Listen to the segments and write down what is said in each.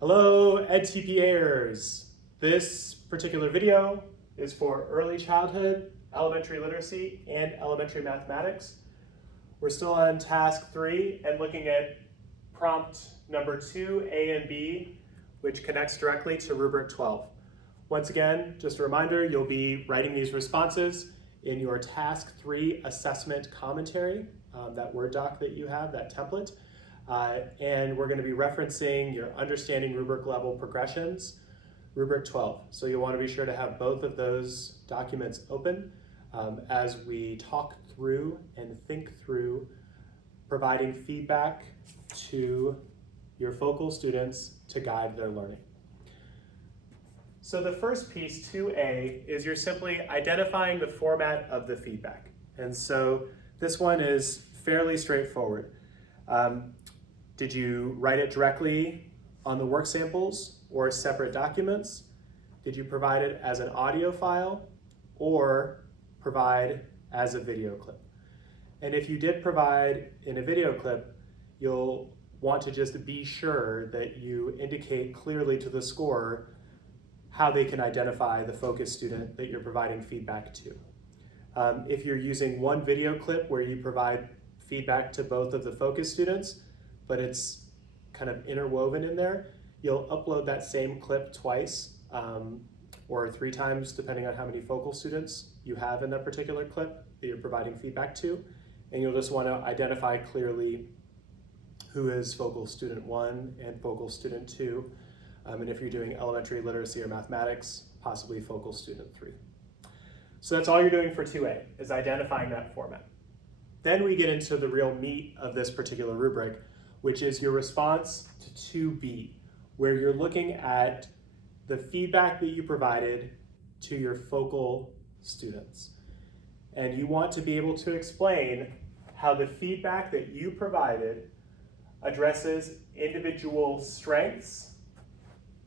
Hello, EdTPAers. This particular video is for early childhood, elementary literacy, and elementary mathematics. We're still on task 3 and looking at prompt number 2, A and B, which connects directly to rubric 12. Once again, just a reminder, you'll be writing these responses in your task 3 assessment commentary, that Word doc that you have, that template. And we're going to be referencing your understanding rubric level progressions, rubric 12. So you'll want to be sure to have both of those documents open as we talk through and think through providing feedback to your focal students to guide their learning. So the first piece, 2A, is you're simply identifying the format of the feedback. And so this one is fairly straightforward. Did you write it directly on the work samples or separate documents? Did you provide it as an audio file or provide as a video clip? And if you did provide in a video clip, you'll want to just be sure that you indicate clearly to the scorer how they can identify the focus student that you're providing feedback to. If you're using one video clip where you provide feedback to both of the focus students, but it's kind of interwoven in there, you'll upload that same clip twice or 3 times, depending on how many focal students you have in that particular clip that you're providing feedback to. And you'll just want to identify clearly who is focal student 1 and focal student 2. And if you're doing elementary literacy or mathematics, possibly focal student 3. So that's all you're doing for 2A, is identifying that format. Then we get into the real meat of this particular rubric, which is your response to 2B, where you're looking at the feedback that you provided to your focal students. And you want to be able to explain how the feedback that you provided addresses individual strengths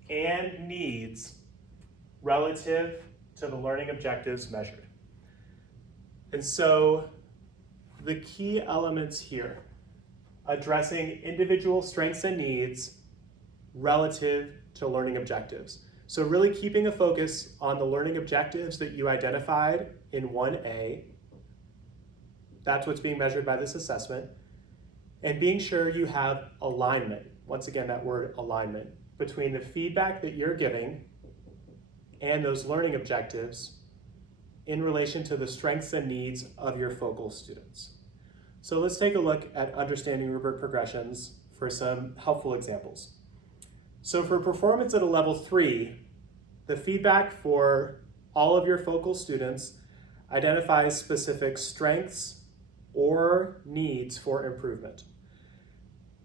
and needs relative to the learning objectives measured. And so the key elements here, addressing individual strengths and needs relative to learning objectives. So really keeping a focus on the learning objectives that you identified in 1A. That's what's being measured by this assessment. And being sure you have alignment, once again that word alignment, between the feedback that you're giving and those learning objectives in relation to the strengths and needs of your focal students. So let's take a look at understanding rubric progressions for some helpful examples. So for performance at a level 3, the feedback for all of your focal students identifies specific strengths or needs for improvement.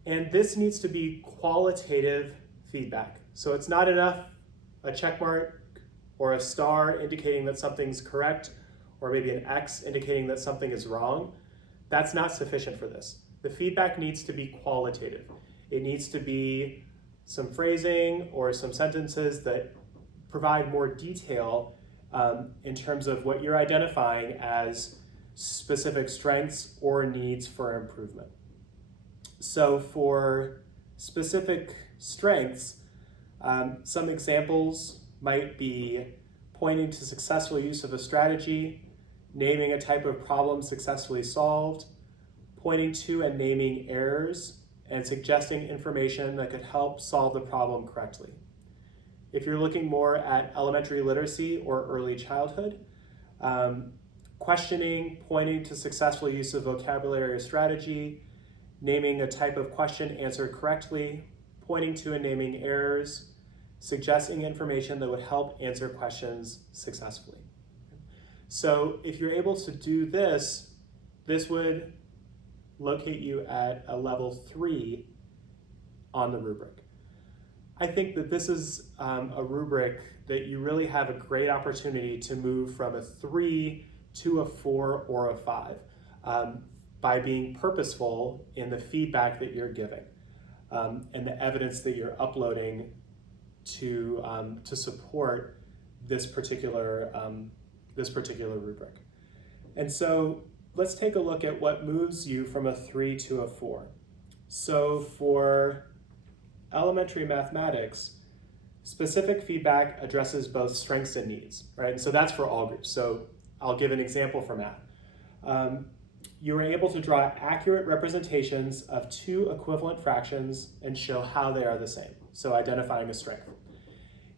And this needs to be qualitative feedback. So it's not enough a check mark or a star indicating that something's correct, or maybe an X indicating that something is wrong. That's not sufficient for this. The feedback needs to be qualitative. It needs to be some phrasing or some sentences that provide more detail in terms of what you're identifying as specific strengths or needs for improvement. So for specific strengths, some examples might be pointing to successful use of a strategy, naming a type of problem successfully solved, pointing to and naming errors, and suggesting information that could help solve the problem correctly. If you're looking more at elementary literacy or early childhood, questioning, pointing to successful use of vocabulary or strategy, naming a type of question answered correctly, pointing to and naming errors, suggesting information that would help answer questions successfully. So if you're able to do this, this would locate you at a level 3 on the rubric. I think that this is a rubric that you really have a great opportunity to move from a 3 to a 4 or a 5 by being purposeful in the feedback that you're giving and the evidence that you're uploading to support this particular rubric. And so let's take a look at what moves you from a 3 to a 4. So for elementary mathematics, specific feedback addresses both strengths and needs, right? And so that's for all groups. So I'll give an example for math. You were able to draw accurate representations of two equivalent fractions and show how they are the same, so identifying a strength.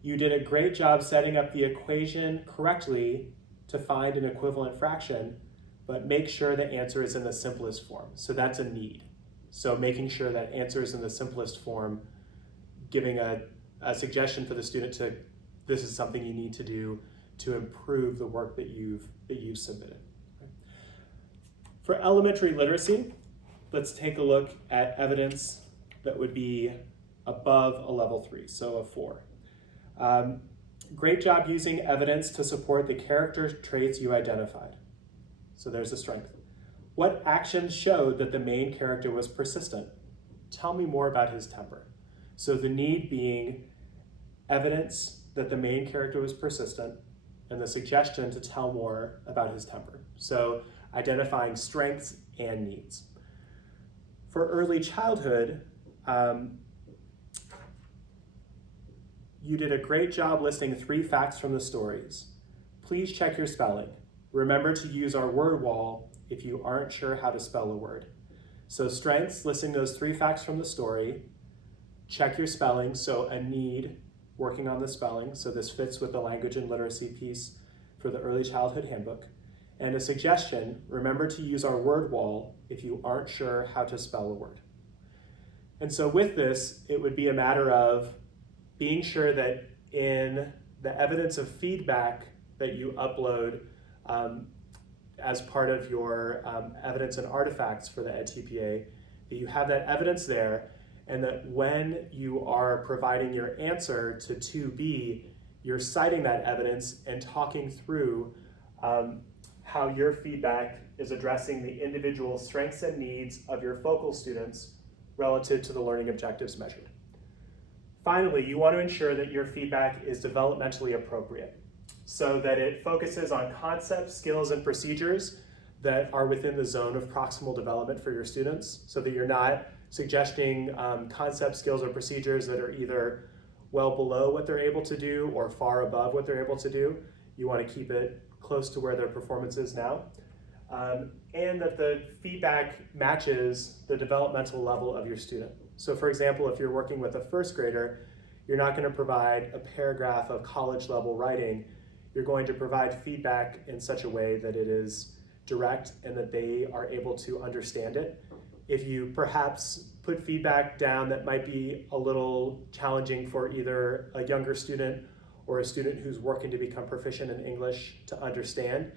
You did a great job setting up the equation correctly to find an equivalent fraction, but make sure the answer is in the simplest form. So that's a need. So making sure that answer is in the simplest form, giving a suggestion for the student to, this is something you need to do to improve the work that you've submitted. For elementary literacy, let's take a look at evidence that would be above a level 3, so a 4. Great job using evidence to support the character traits you identified. So there's a strength. What actions showed that the main character was persistent? Tell me more about his temper. So the need being evidence that the main character was persistent, and the suggestion to tell more about his temper. So identifying strengths and needs. For early childhood, you did a great job listing 3 facts from the stories. Please check your spelling. Remember to use our word wall if you aren't sure how to spell a word. So strengths, listing those 3 facts from the story. Check your spelling, so a need, working on the spelling. So this fits with the language and literacy piece for the early childhood handbook. And a suggestion, remember to use our word wall if you aren't sure how to spell a word. And so with this, it would be a matter of being sure that in the evidence of feedback that you upload as part of your evidence and artifacts for the EdTPA, that you have that evidence there, and that when you are providing your answer to 2B, you're citing that evidence and talking through how your feedback is addressing the individual strengths and needs of your focal students relative to the learning objectives measured. Finally, you want to ensure that your feedback is developmentally appropriate, so that it focuses on concepts, skills, and procedures that are within the zone of proximal development for your students, so that you're not suggesting concepts, skills, or procedures that are either well below what they're able to do or far above what they're able to do. You want to keep it close to where their performance is now, and that the feedback matches the developmental level of your student. So for example, if you're working with a first grader, you're not going to provide a paragraph of college level writing. You're going to provide feedback in such a way that it is direct and that they are able to understand it. If you perhaps put feedback down that might be a little challenging for either a younger student or a student who's working to become proficient in English to understand,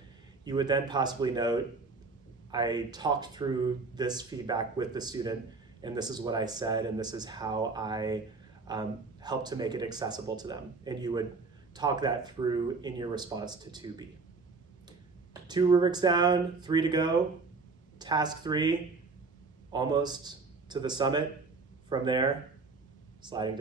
you would then possibly note, I talked through this feedback with the student, and this is what I said, and this is how I helped to make it accessible to them. And you would talk that through in your response to 2B. 2 rubrics down, 3 to go. Task 3, almost to the summit. From there, sliding down.